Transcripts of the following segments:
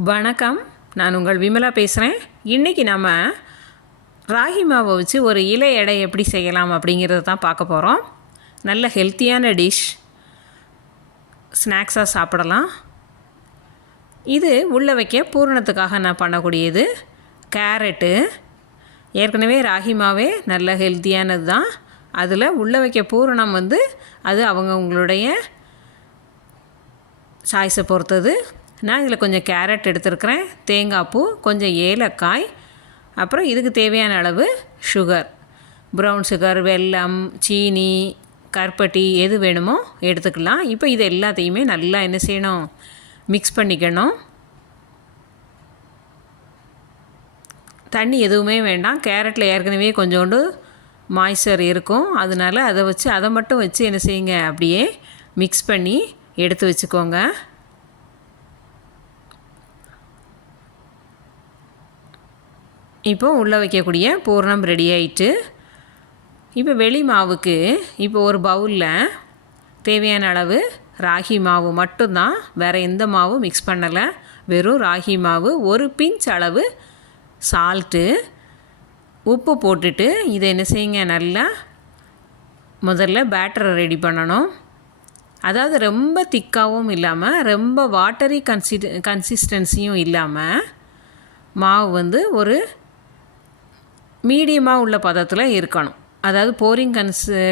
வணக்கம், நான் உங்கள் விமலா பேசுகிறேன். இன்றைக்கி நம்ம ராகி மாவை வச்சு ஒரு இலை எடை எப்படி செய்யலாம் அப்படிங்கிறத தான் பார்க்க போகிறோம். நல்ல ஹெல்த்தியான டிஷ், ஸ்நாக்ஸாக சாப்பிடலாம். இது உள்ளே வைக்க பூரணத்துக்காக நான் பண்ணக்கூடியது. கேரட்டு, ஏற்கனவே ராகி மாவே நல்ல ஹெல்த்தியானது தான். அதில் உள்ளே வைக்க பூரணம் அது அவங்கவுங்களுடைய சாய்ஸை பொறுத்தது. நான் இதில் கொஞ்சம் கேரட் எடுத்துருக்கிறேன், தேங்காய் பூ, கொஞ்சம் ஏலக்காய், அப்புறம் இதுக்கு தேவையான அளவு சுகர், ப்ரௌன் சுகர், வெல்லம், சீனி, கருப்பட்டி எது வேணுமோ எடுத்துக்கலாம். இப்போ இது எல்லாத்தையுமே நல்லா என்ன செய்யணும், மிக்ஸ் பண்ணிக்கணும். தண்ணி எதுவுமே வேண்டாம். கேரட்டில் ஏற்கனவே கொஞ்சோண்டு மாய்ஸ்சர் இருக்கும், அதனால் அதை மட்டும் வச்சு என்ன செய்யுங்க, அப்படியே மிக்ஸ் பண்ணி எடுத்து வச்சுக்கோங்க. இப்போ உள்ளே வைக்கக்கூடிய பூரணம் ரெடி ஆகிட்டு, இப்போ வெளி மாவுக்கு இப்போ ஒரு பவுலில் தேவையான அளவு ராகி மாவு மட்டும்தான், வேறு எந்த மாவும் மிக்ஸ் பண்ணலை. வெறும் ராகி மாவு, ஒரு பிஞ்ச் அளவு சால்ட்டு, உப்பு போட்டுட்டு இதை என்ன செய்யுங்க, நல்லா முதல்ல பேட்டரை ரெடி பண்ணணும். அதாவது ரொம்ப திக்காகவும் இல்லாமல் ரொம்ப வாட்டரி கன்சிஸ்டன்சியும் இல்லாமல் மாவு ஒரு மீடியமாக உள்ள பதத்தில் இருக்கணும். அதாவது போரிங்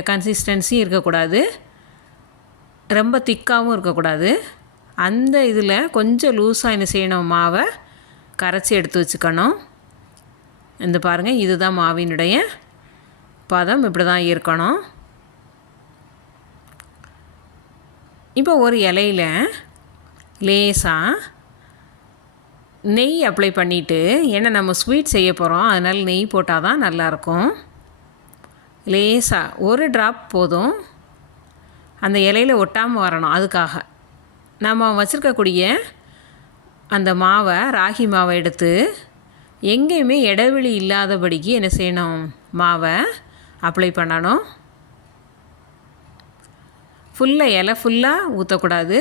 கன்சிஸ்டன்சி இருக்கக்கூடாது, ரொம்ப திக்காகவும் இருக்கக்கூடாது. அந்த இதில் கொஞ்சம் லூஸாக என்ன செய்யணும், மாவை கரைச்சி எடுத்து வச்சுக்கணும். இந்த பாருங்கள், இதுதான் மாவினுடைய பதம், இப்படி தான் இருக்கணும். இப்போ ஒரு இலையில் லேசாக நெய் அப்ளை பண்ணிவிட்டு, ஏன்னா நம்ம ஸ்வீட் செய்ய போகிறோம், அதனால் நெய் போட்டால் தான் நல்லாயிருக்கும். லேசாக ஒரு ட்ராப் போதும், அந்த இலையில் ஒட்டாமல் வரணும். அதுக்காக நம்ம வச்சுருக்கக்கூடிய அந்த மாவை, ராகி மாவை எடுத்து எங்கேயுமே இடைவெளி இல்லாதபடிக்கு என்ன செய்யணும், மாவை அப்ளை பண்ணணும். இலை ஃபுல்லாக ஊற்றக்கூடாது,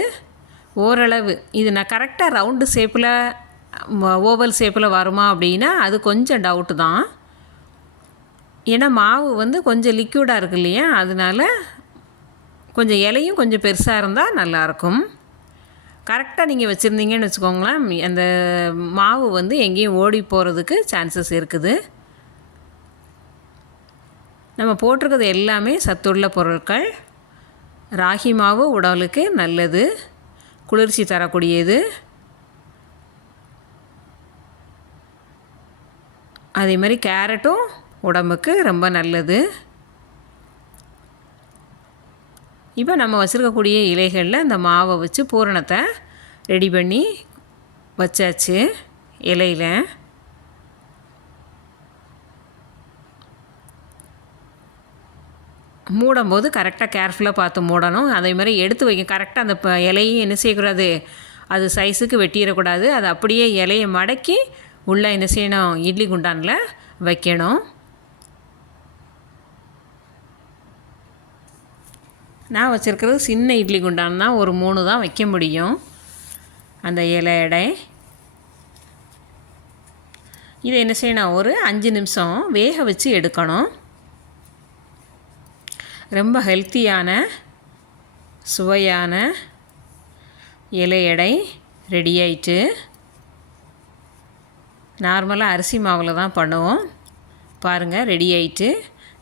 ஓரளவு. இது நான் கரெக்டாக ரவுண்டு ஷேப்பில் ஓவல் ஷேப்பில் வருமா அப்படின்னா அது கொஞ்சம் டவுட்டு தான். ஏன்னா மாவு கொஞ்சம் லிக்யூடாக இருக்கு இல்லையா, அதனால் கொஞ்சம் இலையும் கொஞ்சம் பெருசாக இருந்தால் நல்லாயிருக்கும். கரெக்டாக நீங்கள் வச்சுருந்தீங்கன்னு வச்சுக்கோங்களேன், அந்த மாவு எங்கேயும் ஓடி போகிறதுக்கு சான்சஸ் இருக்குது. நம்ம போட்டிருக்கிறது எல்லாமே சத்துள்ள பொருட்கள். ராகி மாவு உடலுக்கு நல்லது, குளிர்ச்சி தரக்கூடியது. அதே மாதிரி கேரட்டும் உடம்புக்கு ரொம்ப நல்லது. இப்போ நம்ம வச்சுருக்கக்கூடிய இலைகளில் இந்த மாவை வச்சு பூரணத்தை ரெடி பண்ணி வச்சாச்சு. இலையில் மூடும்போது கரெக்டாக கேர்ஃபுல்லாக பார்த்து மூடணும். அதே மாதிரி எடுத்து வைக்க கரெக்டாக அந்த இலையும் என்ன செய்யக்கூடாது, அது சைஸுக்கு வெட்டிடக்கூடாது. அது அப்படியே இலையை மடக்கி உள்ளே என்ன செய்யணும், இட்லி குண்டானில் வைக்கணும். நான் வச்சுருக்கிறது சின்ன இட்லி குண்டான் தான், ஒரு 3 தான் வைக்க முடியும் அந்த இலை எடை. இதை என்ன செய்யணும், ஒரு 5 நிமிஷம் வேக வச்சு எடுக்கணும். ரொம்ப ஹெல்த்தியான சுவையான இலை எடை ரெடி ஆயிட்டு. நார்மலாக அரிசி மாவில் தான் பண்ணுவோம். பாருங்கள், ரெடி ஆயிட்டு.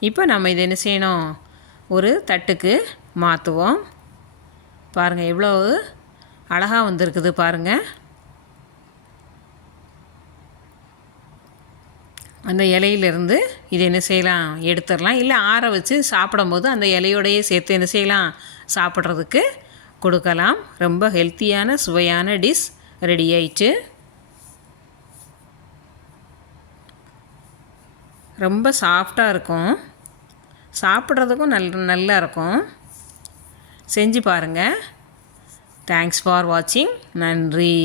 இப்போ நம்ம இதை என்ன செய்யணும், ஒரு தட்டுக்கு மாற்றுவோம். பாருங்கள் எவ்வளோ அழகாக வந்திருக்குது பாருங்கள். அந்த இலையிலேருந்து இதை என்ன செய்யலாம், எடுத்துடலாம். இல்லை ஆற வச்சு சாப்பிடும்போது அந்த இலையோடையே சேர்த்து என்ன செய்யலாம், சாப்பிட்றதுக்கு கொடுக்கலாம். ரொம்ப ஹெல்த்தியான சுவையான டிஷ் ரெடி ஆயிட்டு. ரொம்ப சாஃப்டாக இருக்கும், சாப்பிட்றதுக்கும் நல்லா இருக்கும். செஞ்சு பாருங்கள். தேங்க்ஸ் ஃபார் வாட்சிங். நன்றி.